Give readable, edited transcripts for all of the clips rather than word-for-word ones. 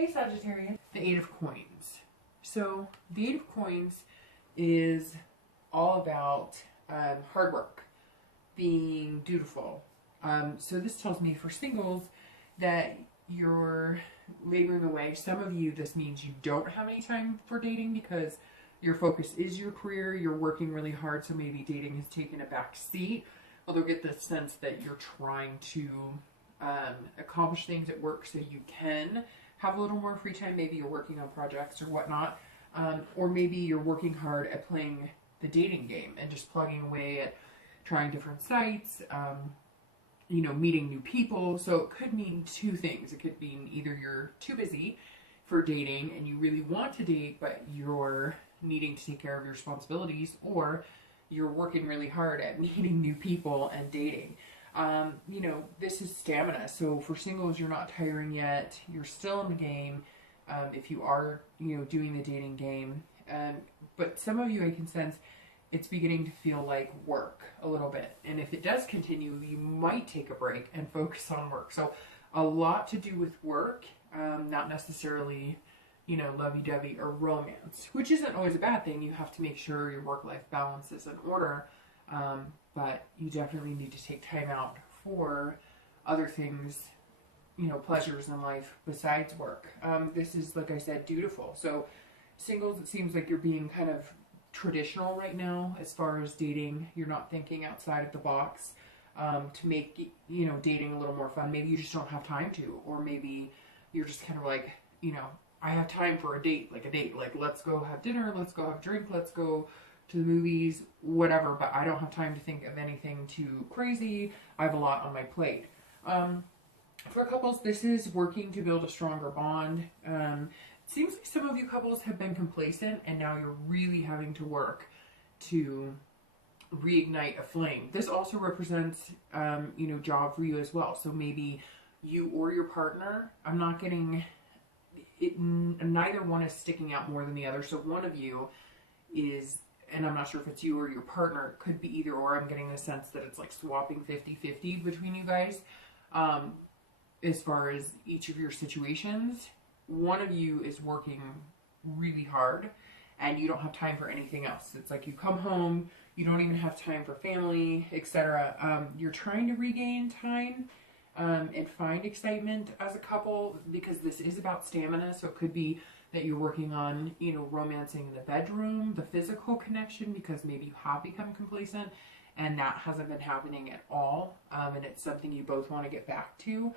Hey Sagittarius. The Eight of Coins. So the Eight of Coins is all about hard work, being dutiful. So this tells me for singles that you're laboring away. Some of you, this means you don't have any time for dating because your focus is your career. You're working really hard, so maybe dating has taken a back seat. Although get the sense that you're trying to accomplish things at work so you can have a little more free time. Maybe you're working on projects or whatnot. Or maybe you're working hard at playing the dating game and just plugging away at trying different sites, meeting new people. So it could mean two things. It could mean either you're too busy for dating and you really want to date, but you're needing to take care of your responsibilities, or you're working really hard at meeting new people and dating. This is stamina. So for singles, you're not tiring yet. You're still in the game. If you are, doing the dating game. But some of you, I can sense, it's beginning to feel like work a little bit. And if it does continue, you might take a break and focus on work. So a lot to do with work, not necessarily, lovey-dovey or romance, which isn't always a bad thing. You have to make sure your work-life balance is in order. But you definitely need to take time out for other things, pleasures in life besides work. This is, like I said, dutiful. So singles, it seems like you're being kind of traditional right now as far as dating. You're not thinking outside of the box to make, dating a little more fun. Maybe you just don't have time to, or maybe you're just kind of like, I have time for a date, like let's go have dinner, let's go have a drink, let's go to the movies, whatever, but I don't have time to think of anything too crazy. I have a lot on my plate. For couples, this is working to build a stronger bond. It seems like some of you couples have been complacent and now you're really having to work to reignite a flame. This also represents, job for you as well. So maybe you or your partner, I'm not getting it, neither one is sticking out more than the other. So one of you is, and I'm not sure if it's you or your partner, it could be either or. I'm getting the sense that it's like swapping 50-50 between you guys. As far as each of your situations, one of you is working really hard and you don't have time for anything else. It's like you come home, you don't even have time for family, etc. You're trying to regain time and find excitement as a couple, because this is about stamina. So it could be that you're working on, romancing in the bedroom, the physical connection, because maybe you have become complacent and that hasn't been happening at all. And it's something you both want to get back to.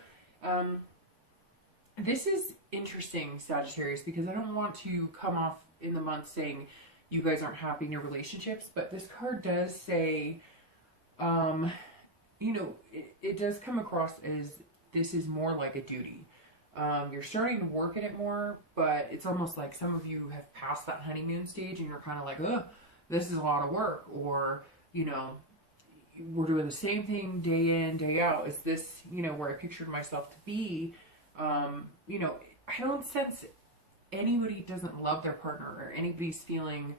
This is interesting, Sagittarius, because I don't want to come off in the month saying you guys aren't happy in your relationships, but this card does say, it does come across as this is more like a duty. You're starting to work at it more, but it's almost like some of you have passed that honeymoon stage and you're kind of like, ugh, this is a lot of work, or, we're doing the same thing day in, day out. Is this, where I pictured myself to be? I don't sense anybody doesn't love their partner, or anybody's feeling,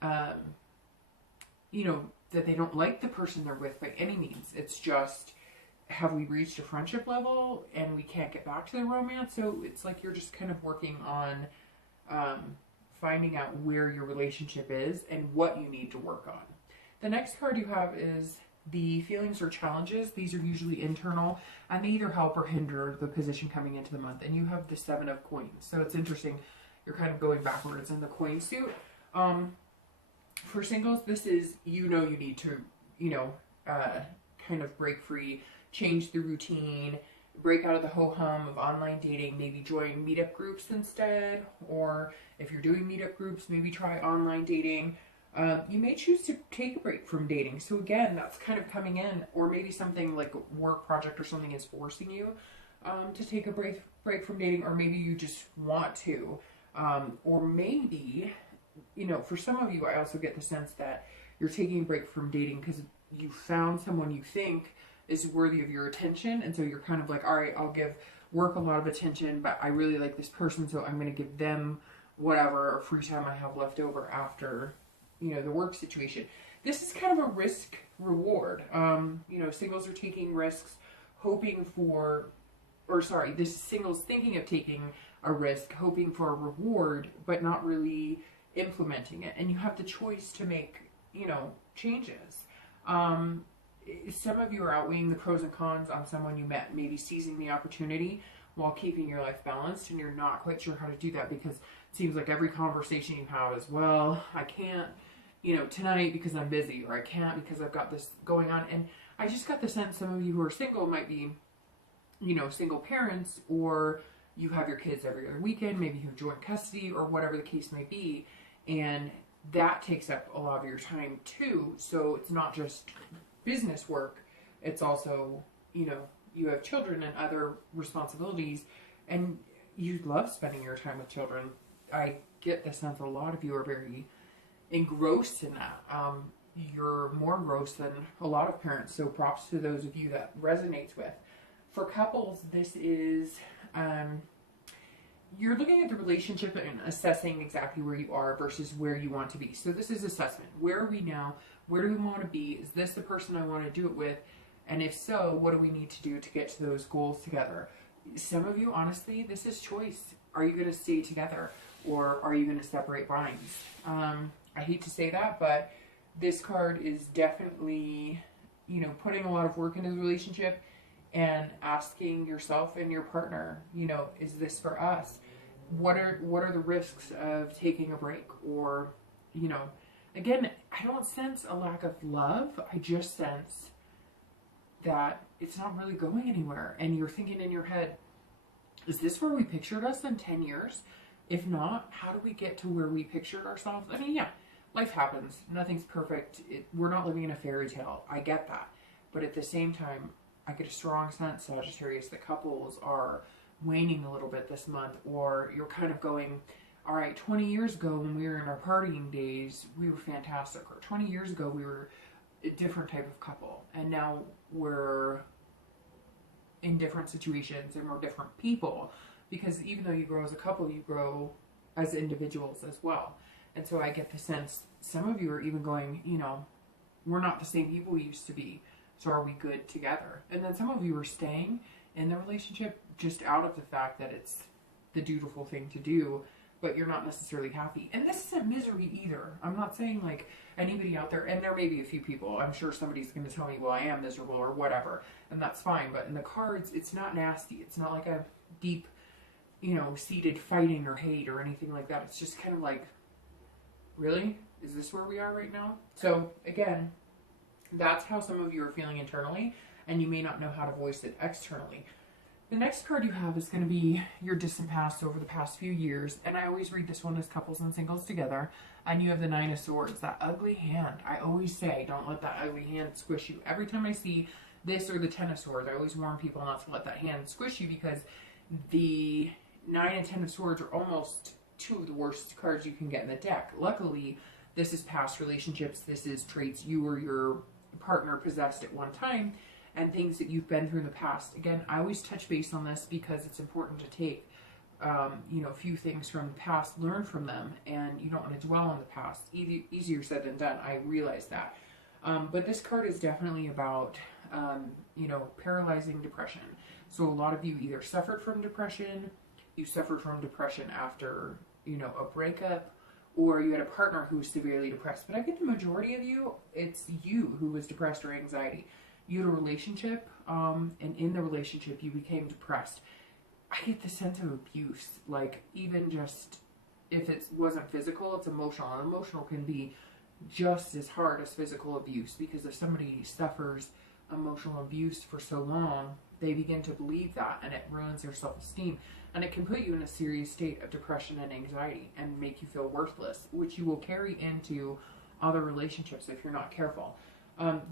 that they don't like the person they're with by any means. It's just, have we reached a friendship level and we can't get back to the romance? So it's like you're just kind of working on finding out where your relationship is and what you need to work on. The next card you have is the feelings or challenges. These are usually internal and they either help or hinder the position coming into the month. And you have the Seven of Coins. So it's interesting. You're kind of going backwards in the coin suit. For singles, this is, you need to, kind of break free, change the routine, break out of the ho-hum of online dating, maybe join meetup groups instead, or if you're doing meetup groups, maybe try online dating. You may choose to take a break from dating. So again, that's kind of coming in, or maybe something like a work project or something is forcing you to take a break from dating, or maybe you just want to, or maybe, for some of you, I also get the sense that you're taking a break from dating because you found someone you think is worthy of your attention, and so you're kind of like, all right, I'll give work a lot of attention, but I really like this person, so I'm going to give them whatever free time I have left over after, the work situation. This is kind of a risk reward. Singles are taking risks, hoping for or sorry, this single's thinking of taking a risk, hoping for a reward, but not really implementing it. And you have the choice to make, you know, changes. Some of you are outweighing the pros and cons on someone you met, maybe seizing the opportunity while keeping your life balanced, and you're not quite sure how to do that because it seems like every conversation you have is, well, I can't, you know, tonight because I'm busy, or I can't because I've got this going on. And I just got the sense some of you who are single might be, you know, single parents, or you have your kids every other weekend, maybe you have joint custody or whatever the case may be. And that takes up a lot of your time too. So it's not just business work. It's also, you know, you have children and other responsibilities, and you love spending your time with children. I get the sense a lot of you are very engrossed in that. You're more engrossed than a lot of parents. So props to those of you that resonates with. For couples, this is, you're looking at the relationship and assessing exactly where you are versus where you want to be. So this is assessment. Where are we now? Where do we want to be? Is this the person I want to do it with? And if so, what do we need to do to get to those goals together? Some of you, honestly, this is choice. Are you going to stay together, or are you going to separate vines? I hate to say that, but this card is definitely, you know, putting a lot of work into the relationship and asking yourself and your partner, you know, is this for us? What are the risks of taking a break? Or, you know, again, I don't sense a lack of love. I just sense that it's not really going anywhere. And you're thinking in your head, is this where we pictured us in 10 years? If not, how do we get to where we pictured ourselves? I mean, yeah, life happens. Nothing's perfect. We're not living in a fairy tale. I get that. But at the same time, I get a strong sense, Sagittarius, that couples are waning a little bit this month, or you're kind of going, all right, 20 years ago when we were in our partying days, we were fantastic. Or 20 years ago, we were a different type of couple. And now we're in different situations and we're different people. Because even though you grow as a couple, you grow as individuals as well. And so I get the sense some of you are even going, you know, we're not the same people we used to be. So are we good together? And then some of you are staying in the relationship just out of the fact that it's the dutiful thing to do, but you're not necessarily happy. And this isn't misery either. I'm not saying like anybody out there, and there may be a few people, I'm sure somebody's going to tell me, well, I am miserable or whatever, and that's fine. But in the cards, it's not nasty. It's not like a deep, you know, seated fighting or hate or anything like that. It's just kind of like, really? Is this where we are right now? So again, that's how some of you are feeling internally, and you may not know how to voice it externally. The next card you have is going to be your distant past over the past few years, and I always read this one as couples and singles together, and you have the Nine of Swords, that ugly hand. I always say, don't let that ugly hand squish you. Every time I see this or the Ten of Swords, I always warn people not to let that hand squish you, because the Nine and Ten of Swords are almost two of the worst cards you can get in the deck. Luckily, this is past relationships. This is traits you or your partner possessed at one time, and things that you've been through in the past. Again, I always touch base on this because it's important to take, you know, a few things from the past, learn from them, and you don't want to dwell on the past. Easier said than done. I realize that. But this card is definitely about, you know, paralyzing depression. So a lot of you either suffered from depression, you suffered from depression after, you know, a breakup, or you had a partner who was severely depressed. But I get the majority of you, it's you who was depressed or anxiety. You had a relationship, and in the relationship you became depressed. I get the sense of abuse, like even just if it wasn't physical, it's emotional. And emotional can be just as hard as physical abuse, because if somebody suffers emotional abuse for so long, they begin to believe that, and it ruins their self-esteem. And it can put you in a serious state of depression and anxiety and make you feel worthless, which you will carry into other relationships if you're not careful.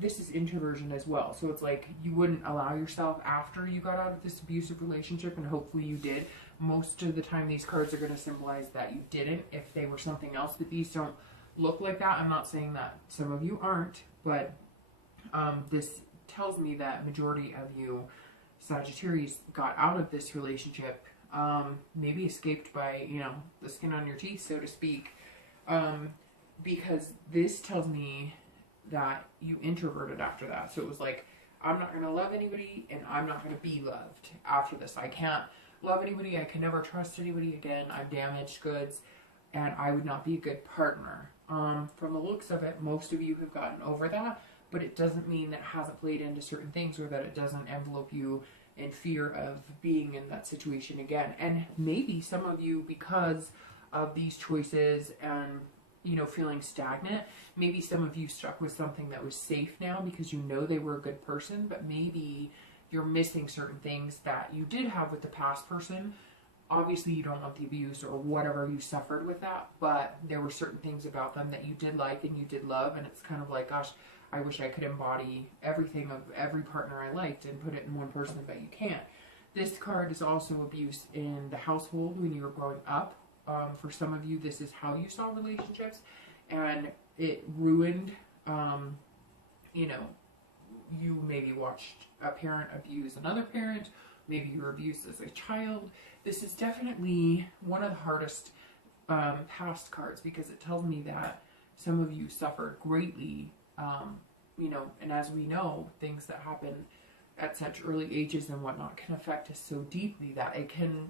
This is introversion as well. So it's like you wouldn't allow yourself after you got out of this abusive relationship, and hopefully you did. Most of the time these cards are going to symbolize that you didn't if they were something else, but these don't look like that. I'm not saying that some of you aren't, but this tells me that majority of you Sagittarius got out of this relationship, maybe escaped by, you know, the skin on your teeth, so to speak, because this tells me that you introverted after that. So it was like, I'm not going to love anybody, and I'm not going to be loved after this. I can't love anybody. I can never trust anybody again. I'm damaged goods, and I would not be a good partner. From the looks of it, most of you have gotten over that, but it doesn't mean that it hasn't played into certain things, or that it doesn't envelope you in fear of being in that situation again. And maybe some of you, because of these choices and, you know, feeling stagnant, maybe some of you stuck with something that was safe now because you know they were a good person, but maybe you're missing certain things that you did have with the past person. Obviously, you don't want the abuse or whatever you suffered with that, but there were certain things about them that you did like and you did love, and it's kind of like, gosh, I wish I could embody everything of every partner I liked and put it in one person, but you can't. This card is also abuse in the household when you were growing up. For some of you, this is how you saw relationships, and it ruined, you know, you maybe watched a parent abuse another parent. Maybe you were abused as a child. This is definitely one of the hardest past cards, because it tells me that some of you suffered greatly, you know, and as we know, things that happen at such early ages and whatnot can affect us so deeply that it can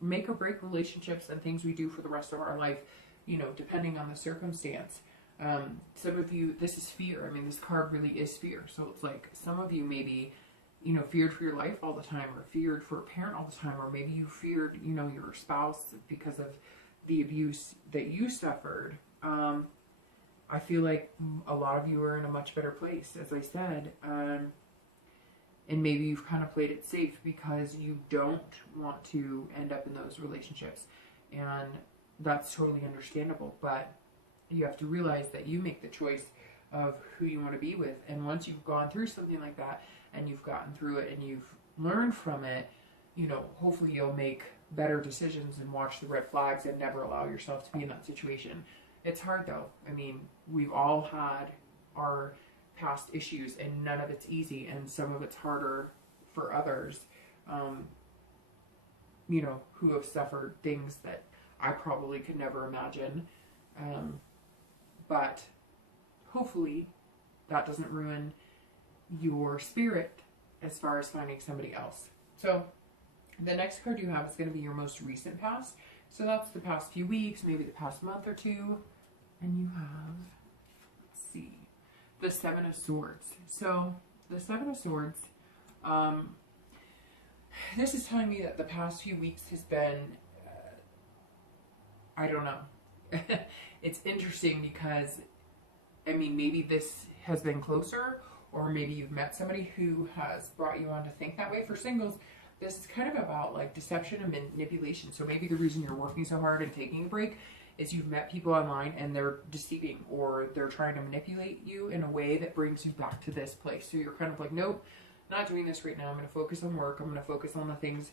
make or break relationships and things we do for the rest of our life, you know, depending on the circumstance. Some of you, this is fear. I mean, this card really is fear. So it's like some of you maybe, you know, feared for your life all the time, or feared for a parent all the time, or maybe you feared, you know, your spouse because of the abuse that you suffered. I feel like a lot of you are in a much better place, as I said, and maybe you've kind of played it safe because you don't want to end up in those relationships, and that's totally understandable, but you have to realize that you make the choice of who you want to be with, and once you've gone through something like that, and you've gotten through it, and you've learned from it, you know, hopefully you'll make better decisions and watch the red flags and never allow yourself to be in that situation. It's hard though. I mean, we've all had our past issues, and none of it's easy, and some of it's harder for others, you know, who have suffered things that I probably could never imagine. But hopefully that doesn't ruin your spirit as far as finding somebody else. So the next card you have is going to be your most recent past. So that's the past few weeks, maybe the past month or two. And you have, let's see, the Seven of Swords. So the Seven of Swords, this is telling me that the past few weeks has been, I don't know. It's interesting because, I mean, maybe this has been closer, or maybe you've met somebody who has brought you on to think that way. For singles, this is kind of about like deception and manipulation. So maybe the reason you're working so hard and taking a break is you've met people online and they're deceiving, or they're trying to manipulate you in a way that brings you back to this place. So you're kind of like, nope, not doing this right now. I'm going to focus on work. I'm going to focus on the things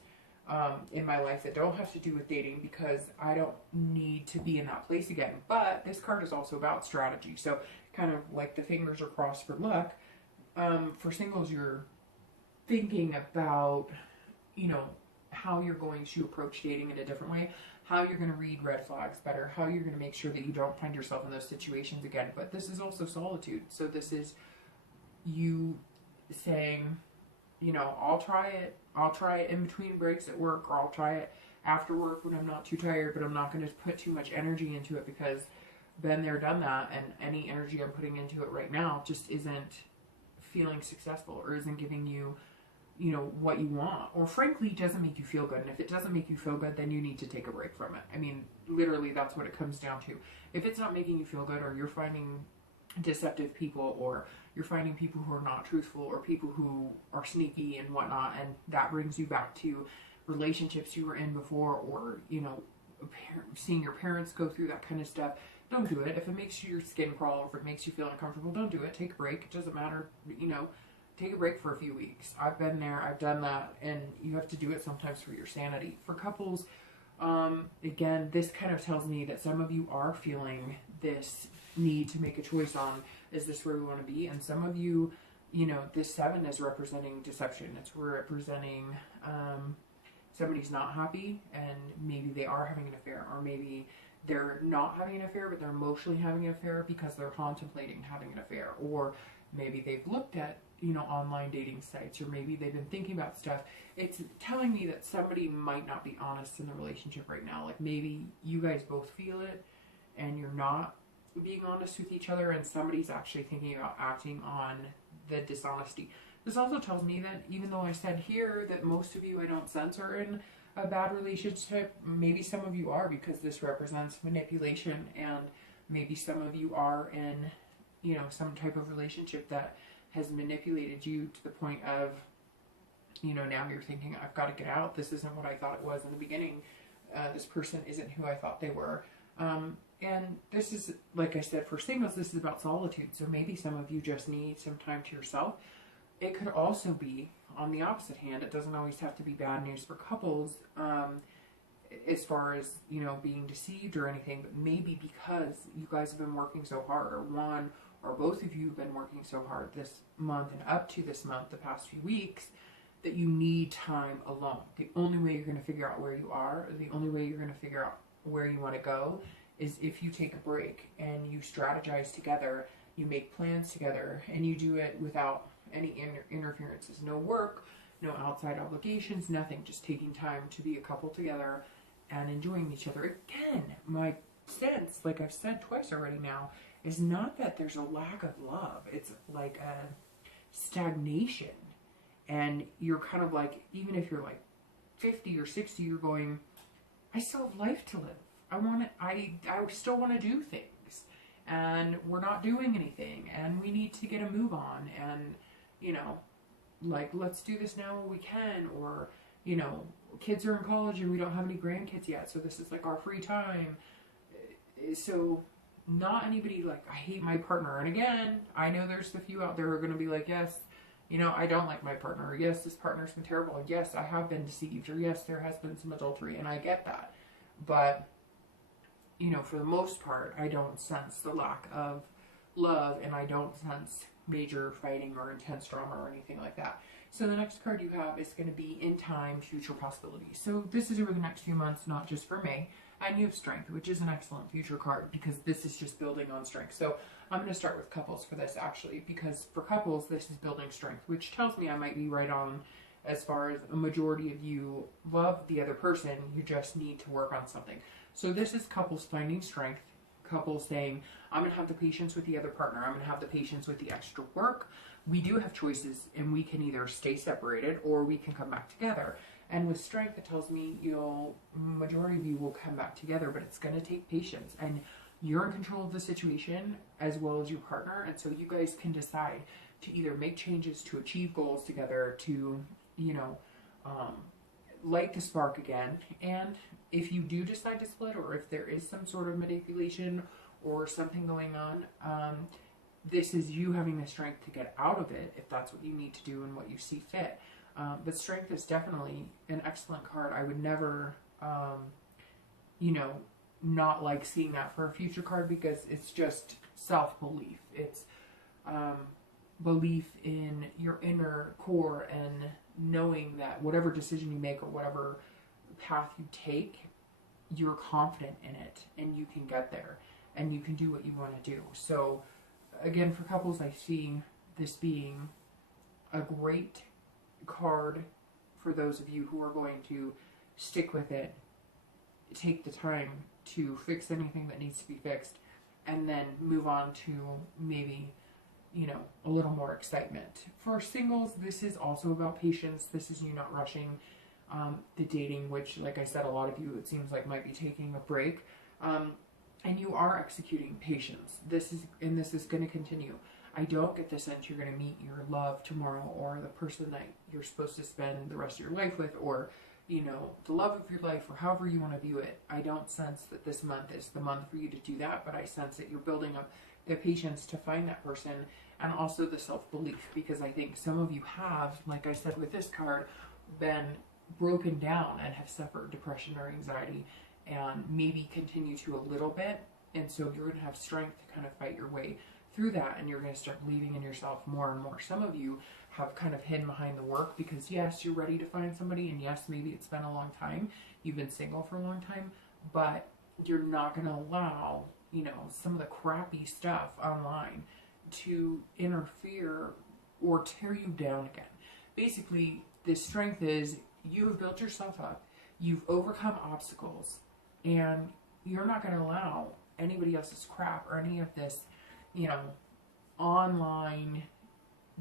in my life that don't have to do with dating, because I don't need to be in that place again. But this card is also about strategy. So kind of like the fingers are crossed for luck. For singles, you're thinking about, you know, how you're going to approach dating in a different way, how you're going to read red flags better, how you're going to make sure that you don't find yourself in those situations again. But this is also solitude. So this is you saying, you know, I'll try it. I'll try it in between breaks at work, or I'll try it after work when I'm not too tired, but I'm not going to put too much energy into it, because been there, done that, and any energy I'm putting into it right now just isn't feeling successful, or isn't giving you, you know, what you want, or frankly doesn't make you feel good. And if it doesn't make you feel good, then you need to take a break from it. I mean, literally, that's what it comes down to. If it's not making you feel good, or you're finding deceptive people, or you're finding people who are not truthful, or people who are sneaky and whatnot, and that brings you back to relationships you were in before, or, you know, seeing your parents go through that kind of stuff, don't do it. If it makes your skin crawl, or if it makes you feel uncomfortable, don't do it. Take a break. It doesn't matter, you know, take a break for a few weeks. I've been there, I've done that, and you have to do it sometimes for your sanity. For couples, again, this kind of tells me that some of you are feeling this need to make a choice on, is this where we want to be? And some of you, you know, this 7 is representing deception. It's representing somebody's not happy, and maybe they are having an affair, or maybe they're not having an affair, but they're emotionally having an affair because they're contemplating having an affair, or maybe they've looked at, you know, online dating sites, or maybe they've been thinking about stuff. It's telling me that somebody might not be honest in the relationship right now. Like maybe you guys both feel it and you're not being honest with each other, and somebody's actually thinking about acting on the dishonesty. This also tells me that even though I said here that most of you I don't sense are in a bad relationship, maybe some of you are, because this represents manipulation, and maybe some of you are in, you know, some type of relationship that has manipulated you to the point of, you know, now you're thinking, I've got to get out. This isn't what I thought it was in the beginning. This person isn't who I thought they were. And this is, like I said, for singles, this is about solitude. So maybe some of you just need some time to yourself. It could also be, on the opposite hand, it doesn't always have to be bad news for couples, as far as, you know, being deceived or anything, but maybe because you guys have been working so hard, or one or both of you have been working so hard this month and up to this month, the past few weeks, that you need time alone. The only way you're going to figure out where you are, or the only way you're going to figure out where you want to go, is if you take a break and you strategize together, you make plans together, and you do it without any interferences. No work, no outside obligations, nothing. Just taking time to be a couple together and enjoying each other. Again, my sense, like I've said twice already now, is not that there's a lack of love. It's like a stagnation. And you're kind of like, even if you're like 50 or 60, you're going, I still have life to live. I still want to do things. And we're not doing anything. And we need to get a move on. And, you know, like, let's do this now while we can. Or, you know, kids are in college and we don't have any grandkids yet. So this is like our free time. So not anybody like, I hate my partner. And again, I know there's the few out there who are going to be like, yes, you know, I don't like my partner. Or yes, this partner's been terrible. And yes, I have been deceived. Or yes, there has been some adultery. And I get that. But, you know, for the most part, I don't sense the lack of love, and I don't sense major fighting or intense drama or anything like that. So the next card you have is going to be In Time, Future Possibilities. So this is over the next few months, not just for May. And you have Strength, which is an excellent future card because this is just building on strength. So I'm going to start with couples for this, actually, because for couples, this is building strength, which tells me I might be right on as far as a majority of you love the other person. You just need to work on something. So this is couples finding strength, couples saying, I'm going to have the patience with the other partner. I'm going to have the patience with the extra work. We do have choices, and we can either stay separated or we can come back together. And with strength, it tells me, you know, majority of you will come back together, but it's going to take patience. And you're in control of the situation as well as your partner. And so you guys can decide to either make changes to achieve goals together, to, you know, light the spark again. And if you do decide to split, or if there is some sort of manipulation or something going on, this is you having the strength to get out of it if that's what you need to do and what you see fit. But strength is definitely an excellent card. I would never, you know, not like seeing that for a future card, because it's just self-belief. It's belief in your inner core and knowing that whatever decision you make or whatever path you take, you're confident in it and you can get there and you can do what you want to do. So again, for couples, I see this being a great card for those of you who are going to stick with it, take the time to fix anything that needs to be fixed, and then move on to maybe, you know, a little more excitement. For singles, this is also about patience. This is you not rushing the dating, which, like I said, a lot of you, it seems like, might be taking a break. And you are executing patience. This is going to continue. I don't get the sense you're going to meet your love tomorrow, or the person that you're supposed to spend the rest of your life with, or, you know, the love of your life, or however you want to view it. I don't sense that this month is the month for you to do that, but I sense that you're building up the patience to find that person, and also the self-belief, because I think some of you have, like I said with this card, been broken down and have suffered depression or anxiety, and maybe continue to a little bit. And so you're going to have strength to kind of fight your way through that, and you're going to start believing in yourself more and more. Some of you have kind of hidden behind the work because, yes, you're ready to find somebody, and yes, maybe it's been a long time. You've been single for a long time, but you're not going to allow, you know, some of the crappy stuff online to interfere or tear you down again. Basically, the strength is you have built yourself up, you've overcome obstacles, and you're not going to allow anybody else's crap or any of this, you know, online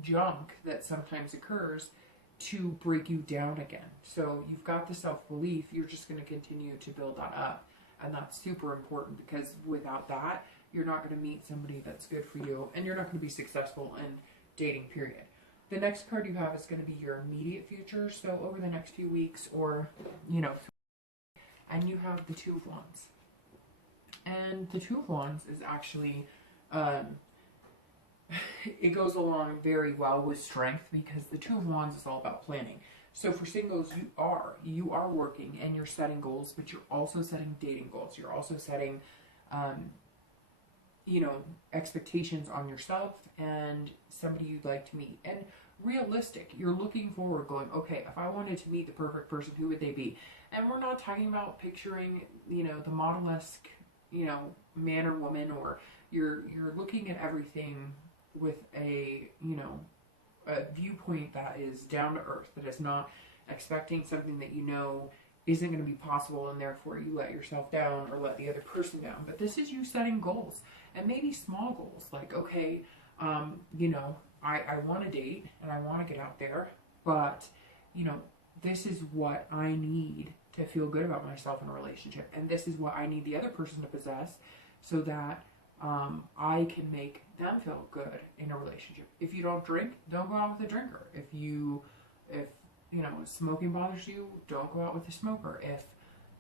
junk that sometimes occurs to break you down again. So you've got the self-belief, you're just going to continue to build that up. And that's super important, because without that, you're not going to meet somebody that's good for you, and you're not going to be successful in dating, period. The next card you have is going to be your immediate future. So over the next few weeks, or, you know, and you have the Two of Wands. And the Two of Wands is actually, it goes along very well with strength, because the Two of Wands is all about planning. So for singles, you are working and you're setting goals, but you're also setting dating goals. You're also setting, you know, expectations on yourself and somebody you'd like to meet. And realistic, you're looking forward, going, okay, if I wanted to meet the perfect person, who would they be? And we're not talking about picturing, you know, the model-esque, you know, man or woman, or you're looking at everything with a, you know, a viewpoint that is down to earth, that is not expecting something that you know isn't going to be possible, and therefore you let yourself down or let the other person down. But this is you setting goals, and maybe small goals, like, okay, you know, I want to date and I want to get out there, but, you know, this is what I need to feel good about myself in a relationship, and this is what I need the other person to possess so that I can make them feel good in a relationship. If you don't drink, don't go out with a drinker. If you know, smoking bothers you, don't go out with a smoker. If,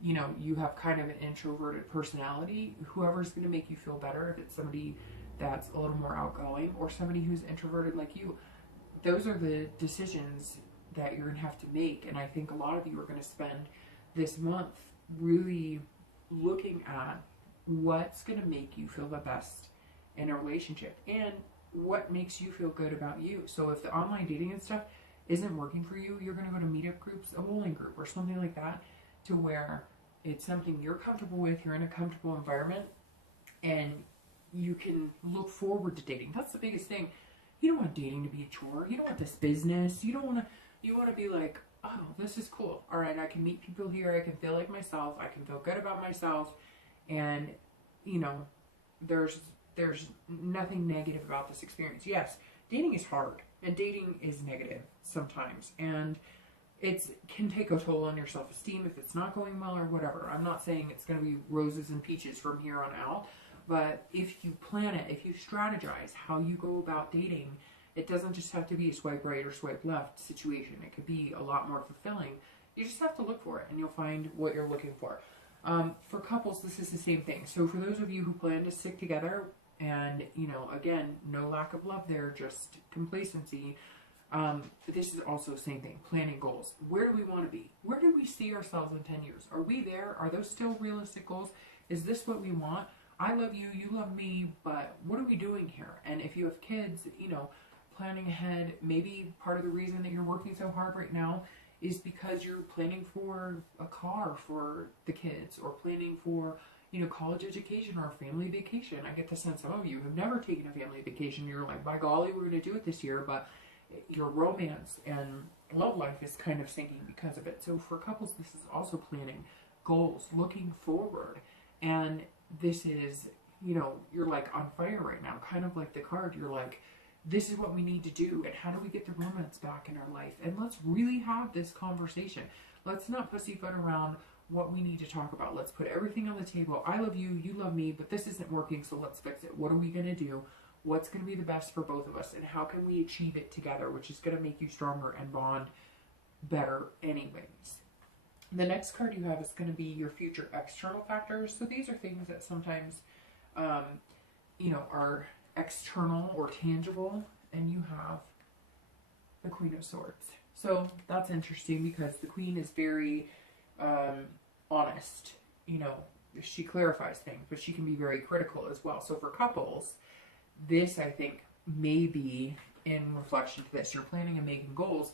you know, you have kind of an introverted personality, whoever's going to make you feel better, if it's somebody that's a little more outgoing or somebody who's introverted like you, those are the decisions that you're going to have to make. And I think a lot of you are going to spend this month really looking at what's going to make you feel the best in a relationship and what makes you feel good about you. So if the online dating and stuff isn't working for you, you're going to go to meetup groups, a bowling group or something like that, to where it's something you're comfortable with, you're in a comfortable environment, and you can look forward to dating. That's the biggest thing. You don't want dating to be a chore. You don't want this business. You want to be like, oh, this is cool. All right, I can meet people here. I can feel like myself. I can feel good about myself. And, you know, there's nothing negative about this experience. Yes, dating is hard, and dating is negative sometimes, and it can take a toll on your self-esteem if it's not going well or whatever. I'm not saying it's going to be roses and peaches from here on out, but if you plan it, if you strategize how you go about dating, it doesn't just have to be a swipe right or swipe left situation. It could be a lot more fulfilling. You just have to look for it, and you'll find what you're looking for. For couples, this is the same thing. So for those of you who plan to stick together, and, you know, again, no lack of love there, just complacency, this is also the same thing, planning goals. Where do we want to be? Where do we see ourselves in 10 years? Are we there? Are those still realistic goals? Is this what we want? I love you, you love me, but what are we doing here? And if you have kids, you know, planning ahead, maybe part of the reason that you're working so hard right now is because you're planning for a car for the kids, or planning for, you know, college education or a family vacation. I get the sense some of you have never taken a family vacation. You're like, by golly, we're going to do it this year, but your romance and love life is kind of sinking because of it. So for couples, this is also planning goals, looking forward. And this is, you know, you're like on fire right now, kind of like the card. You're like, this is what we need to do, and how do we get the romance back in our life? And let's really have this conversation. Let's not pussyfoot around what we need to talk about. Let's put everything on the table. I love you, you love me, but this isn't working, so let's fix it. What are we going to do? What's going to be the best for both of us, and how can we achieve it together, which is going to make you stronger and bond better anyways. The next card you have is going to be your future external factors. So these are things that sometimes, you know, are external or tangible, and you have the Queen of Swords. So that's interesting, because the Queen is very honest. You know, she clarifies things, but she can be very critical as well. So for couples, this, I think, may be in reflection to this. You're planning and making goals.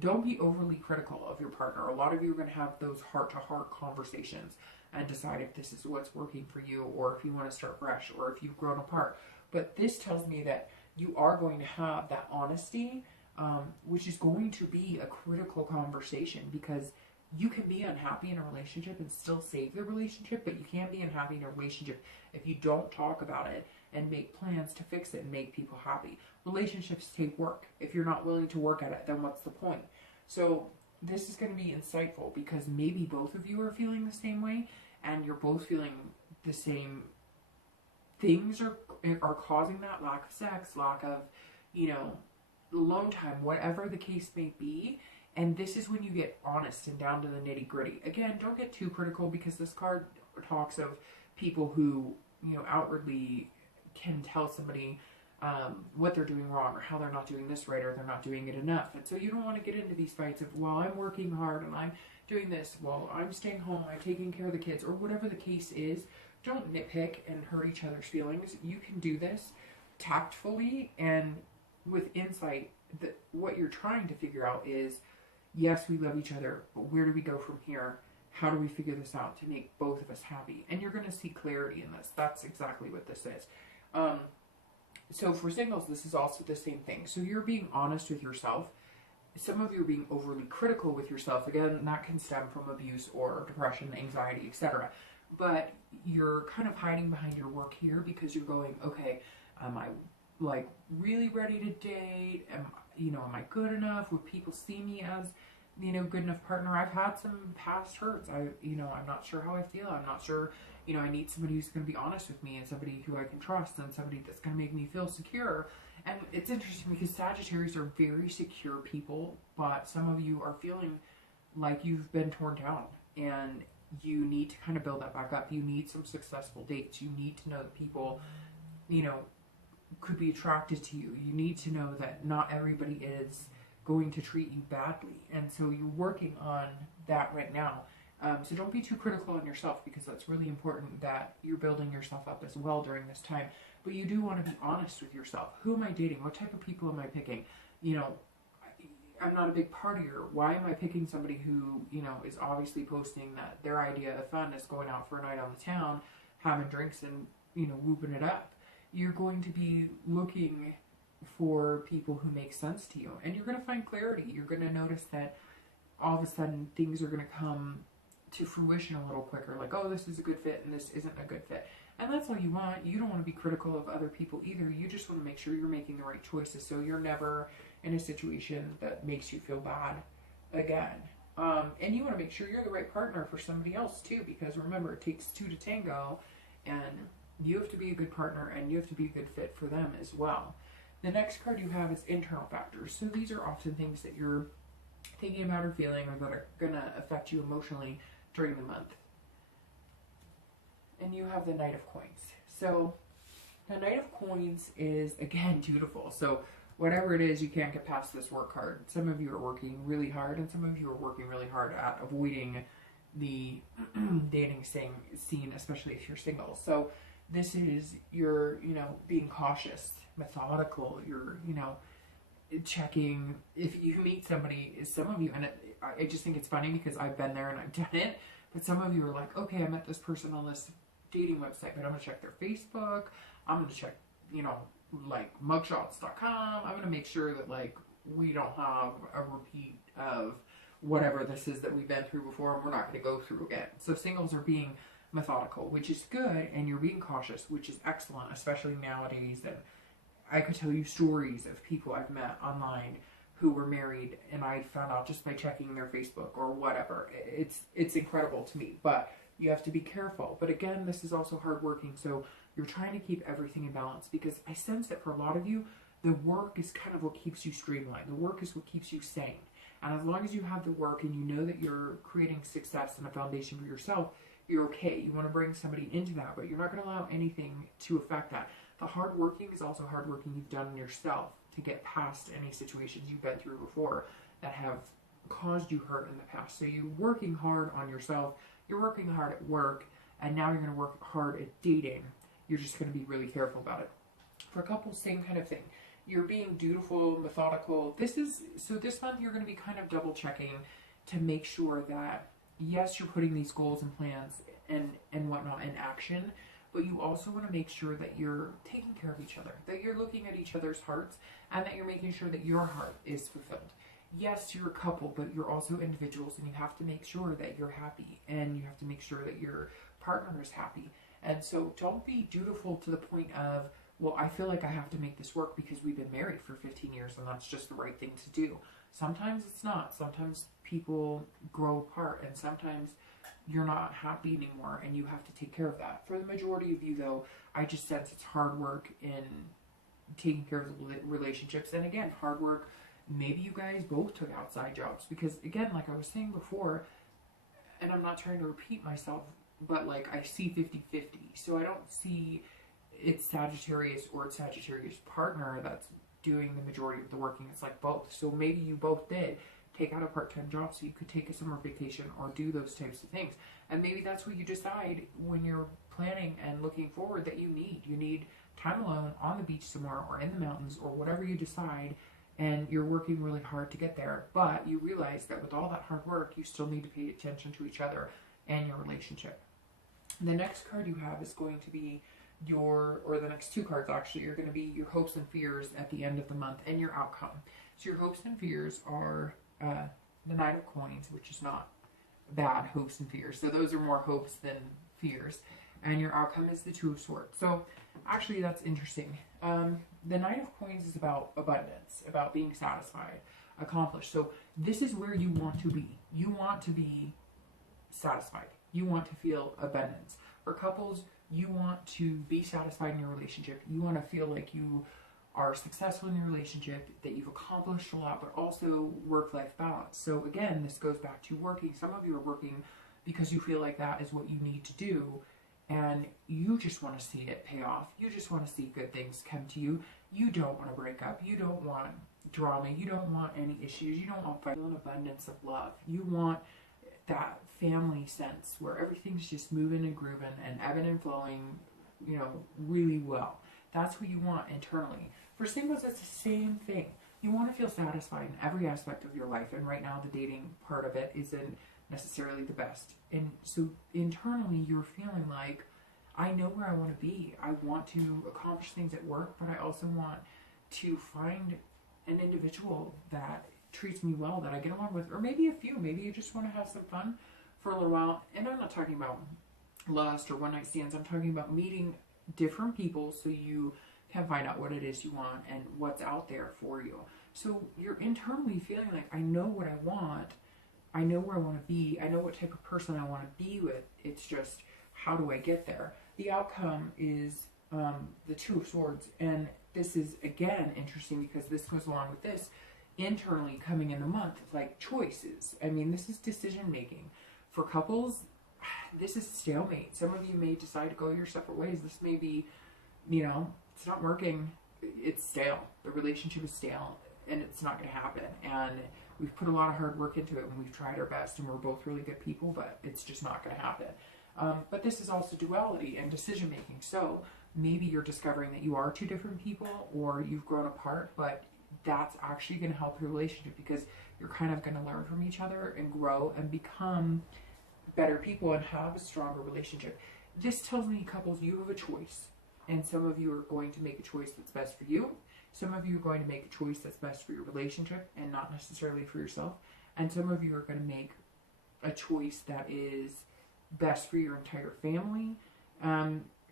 Don't be overly critical of your partner. A lot of you are going to have those heart-to-heart conversations and decide if this is what's working for you, or if you want to start fresh, or if you've grown apart. But this tells me that you are going to have that honesty, which is going to be a critical conversation, because you can be unhappy in a relationship and still save the relationship, but you can't be unhappy in a relationship if you don't talk about it and make plans to fix it and make people happy. Relationships take work. If you're not willing to work at it, then what's the point? So this is going to be insightful, because maybe both of you are feeling the same way, and you're both feeling the same things are causing that lack of sex, lack of, you know, alone time, whatever the case may be. And this is when you get honest and down to the nitty gritty. Again, don't get too critical, because this card talks of people who, you know, outwardly can tell somebody what they're doing wrong, or how they're not doing this right, or they're not doing it enough. And so you don't want to get into these fights of, well, I'm working hard and I'm doing this, well, I'm staying home, I'm taking care of the kids, or whatever the case is. Don't nitpick and hurt each other's feelings. You can do this tactfully and with insight. That what you're trying to figure out is, yes, we love each other, but where do we go from here? How do we figure this out to make both of us happy? And you're going to see clarity in this. That's exactly what this is. So for singles, this is also the same thing. So you're being honest with yourself. Some of you are being overly critical with yourself. Again, that can stem from abuse or depression, anxiety, etc. But you're kind of hiding behind your work here, because you're going, okay, am I like really ready to date? Am I good enough? Would people see me as, you know, good enough partner? I've had some past hurts. I'm not sure how I feel. I'm not sure, you know, I need somebody who's going to be honest with me, and somebody who I can trust, and somebody that's going to make me feel secure. And it's interesting, because Sagittarius are very secure people, but some of you are feeling like you've been torn down, and you need to kind of build that back up. You need some successful dates. You need to know that people, you know, could be attracted to you. You need to know that not everybody is going to treat you badly. And so you're working on that right now. So don't be too critical on yourself, because that's really important that you're building yourself up as well during this time. But you do want to be honest with yourself. Who am I dating? What type of people am I picking? You know, I'm not a big partier. Why am I picking somebody who, you know, is obviously posting that their idea of fun is going out for a night on the town, having drinks and, you know, whooping it up? You're going to be looking for people who make sense to you, and you're going to find clarity. You're going to notice that all of a sudden things are going to come to fruition a little quicker, like, oh, this is a good fit and this isn't a good fit. And that's all you want. You don't want to be critical of other people either. You just want to make sure you're making the right choices, so you're never in a situation that makes you feel bad again. And you want to make sure you're the right partner for somebody else too, because remember, it takes two to tango, and you have to be a good partner, and you have to be a good fit for them as well. The next card you have is internal factors. So these are often things that you're thinking about or feeling, or that are going to affect you emotionally during the month. And you have the Knight of Coins. So the Knight of Coins is, again, beautiful. So whatever it is, you can't get past this work hard. Some of you are working really hard, and some of you are working really hard at avoiding the dating scene, especially if you're single. So this is you're, you know, being cautious, methodical. You're, you know, checking if you meet somebody. Some of you, and I just think it's funny because I've been there and I've done it. But some of you are like, okay, I met this person on this dating website, but I'm gonna check their Facebook. I'm gonna check, you know, like mugshots.com. I'm gonna make sure that like we don't have a repeat of whatever this is that we've been through before, and we're not gonna go through again. So singles are being methodical, which is good, and you're being cautious, which is excellent, especially nowadays. And I could tell you stories of people I've met online who were married, and I found out just by checking their Facebook or whatever. It's incredible to me, but you have to be careful. But again, this is also hardworking, so you're trying to keep everything in balance, because I sense that for a lot of you, the work is kind of what keeps you streamlined. The work is what keeps you sane. And as long as you have the work and you know that you're creating success and a foundation for yourself, you're okay. You want to bring somebody into that, but you're not going to allow anything to affect that. The hard working is also hard working you've done on yourself to get past any situations you've been through before that have caused you hurt in the past. So you're working hard on yourself, you're working hard at work, and now you're going to work hard at dating. You're just going to be really careful about it. For couples, same kind of thing. You're being dutiful, methodical. This month you're going to be kind of double checking to make sure that, yes, you're putting these goals and plans and whatnot in action, but you also want to make sure that you're taking care of each other, that you're looking at each other's hearts, and that you're making sure that your heart is fulfilled. Yes, you're a couple, but you're also individuals, and you have to make sure that you're happy, and you have to make sure that your partner is happy. And so don't be dutiful to the point of, well, I feel like I have to make this work because we've been married for 15 years and that's just the right thing to do. Sometimes it's not. Sometimes people grow apart, and sometimes you're not happy anymore, and you have to take care of that. For the majority of you, though, I just sense it's hard work in taking care of the relationships. And again, hard work, maybe you guys both took outside jobs, because again, like I was saying before, and I'm not trying to repeat myself, but like I see 50-50. So I don't see it's Sagittarius or it's Sagittarius partner that's doing the majority of the working. It's like both. So maybe you both did take out a part-time job so you could take a summer vacation or do those types of things. And maybe that's what you decide when you're planning and looking forward that you need. You need time alone on the beach somewhere or in the mountains or whatever you decide, and you're working really hard to get there. But you realize that with all that hard work, you still need to pay attention to each other and your relationship. The next card you have is going to be the next two cards actually, are going to be your hopes and fears at the end of the month and your outcome. So your hopes and fears are the Knight of Coins, which is not bad hopes and fears. So those are more hopes than fears. And your outcome is the Two of Swords. So actually that's interesting. The Knight of Coins is about abundance, about being satisfied, accomplished. So this is where you want to be. You want to be satisfied. You want to feel abundance. For couples, you want to be satisfied in your relationship. You want to feel like you are successful in your relationship, that you've accomplished a lot, but also work-life balance. So again, this goes back to working. Some of you are working because you feel like that is what you need to do, and you just want to see it pay off. You just want to see good things come to you. You don't want to break up. You don't want drama. You don't want any issues. You don't want an abundance of love. You want that family sense where everything's just moving and grooving and ebbing and flowing, you know, really well. That's what you want internally. For singles, it's the same thing. You want to feel satisfied in every aspect of your life, and right now the dating part of it isn't necessarily the best. And so internally you're feeling like, I know where I want to be. I want to accomplish things at work, but I also want to find an individual that treats me well, that I get along with, or maybe a few. Maybe you just want to have some fun for a little while. And I'm not talking about lust or one night stands. I'm talking about meeting different people so you can find out what it is you want and what's out there for you. So you're internally feeling like, I know what I want. I know where I want to be. I know what type of person I want to be with. It's just, how do I get there? The outcome is the Two of Swords. And this is, again, interesting because this goes along with this. Internally coming in the month, like choices. I mean, this is decision making. For couples, this is stalemate. Some of you may decide to go your separate ways. This may be, you know, it's not working. It's stale. The relationship is stale, and it's not going to happen. And we've put a lot of hard work into it, and we've tried our best, and we're both really good people, but it's just not going to happen. But this is also duality and decision making. So maybe you're discovering that you are two different people, or you've grown apart, but that's actually going to help your relationship because you're kind of going to learn from each other and grow and become better people and have a stronger relationship. This tells me, couples, you have a choice, and some of you are going to make a choice that's best for you. Some of you are going to make a choice that's best for your relationship and not necessarily for yourself. And some of you are going to make a choice that is best for your entire family.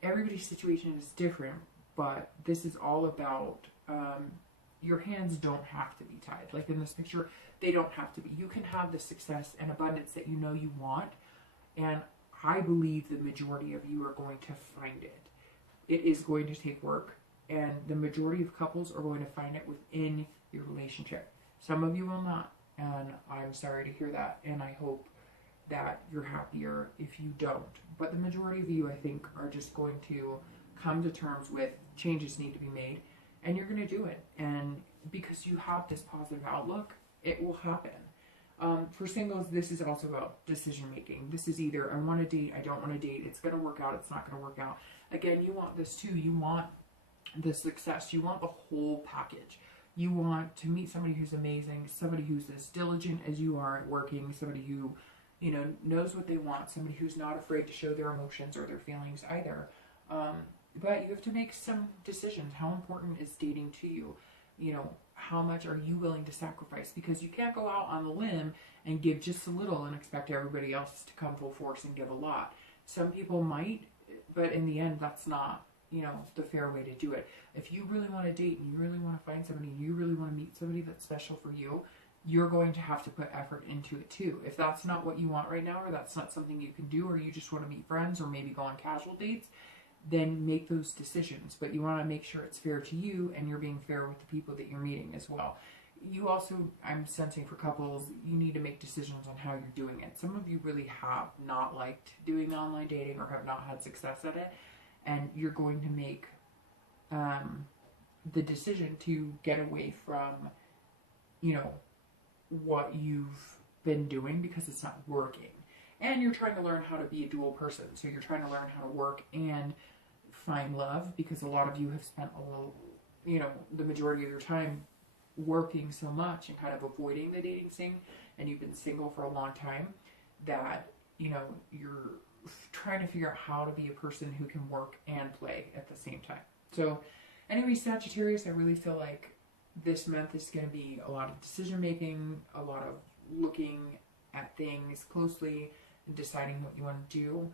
Everybody's situation is different, but this is all about your hands don't have to be tied. Like in this picture, they don't have to be. You can have the success and abundance that you know you want, and I believe the majority of you are going to find it. It is going to take work, and the majority of couples are going to find it within your relationship. Some of you will not, and I'm sorry to hear that, and I hope that you're happier if you don't. But the majority of you, I think, are just going to come to terms with changes need to be made, and you're going to do it. And because you have this positive outlook, it will happen. For singles, this is also about decision making. This is either I want to date, I don't want to date, it's going to work out, it's not going to work out. Again, you want this too. You want the success. You want the whole package. You want to meet somebody who's amazing, somebody who's as diligent as you are at working, somebody who, you know, knows what they want, somebody who's not afraid to show their emotions or their feelings either. But you have to make some decisions. How important is dating to you? You know, how much are you willing to sacrifice? Because you can't go out on the limb and give just a little and expect everybody else to come full force and give a lot. Some people might, but in the end, that's not, you know, the fair way to do it. If you really want to date and you really want to find somebody, and you really want to meet somebody that's special for you, you're going to have to put effort into it too. If that's not what you want right now, or that's not something you can do, or you just want to meet friends or maybe go on casual dates, then make those decisions. But you want to make sure it's fair to you and you're being fair with the people that you're meeting as well. You also, I'm sensing for couples, you need to make decisions on how you're doing it. Some of you really have not liked doing online dating or have not had success at it, and you're going to make the decision to get away from, you know, what you've been doing because it's not working. And you're trying to learn how to be a dual person. So you're trying to learn how to work and find love, because a lot of you have spent a little, you know, the majority of your time working so much and kind of avoiding the dating scene, and you've been single for a long time, that, you know, you're trying to figure out how to be a person who can work and play at the same time. So anyway, Sagittarius, I really feel like this month is going to be a lot of decision making, a lot of looking at things closely and deciding what you want to do.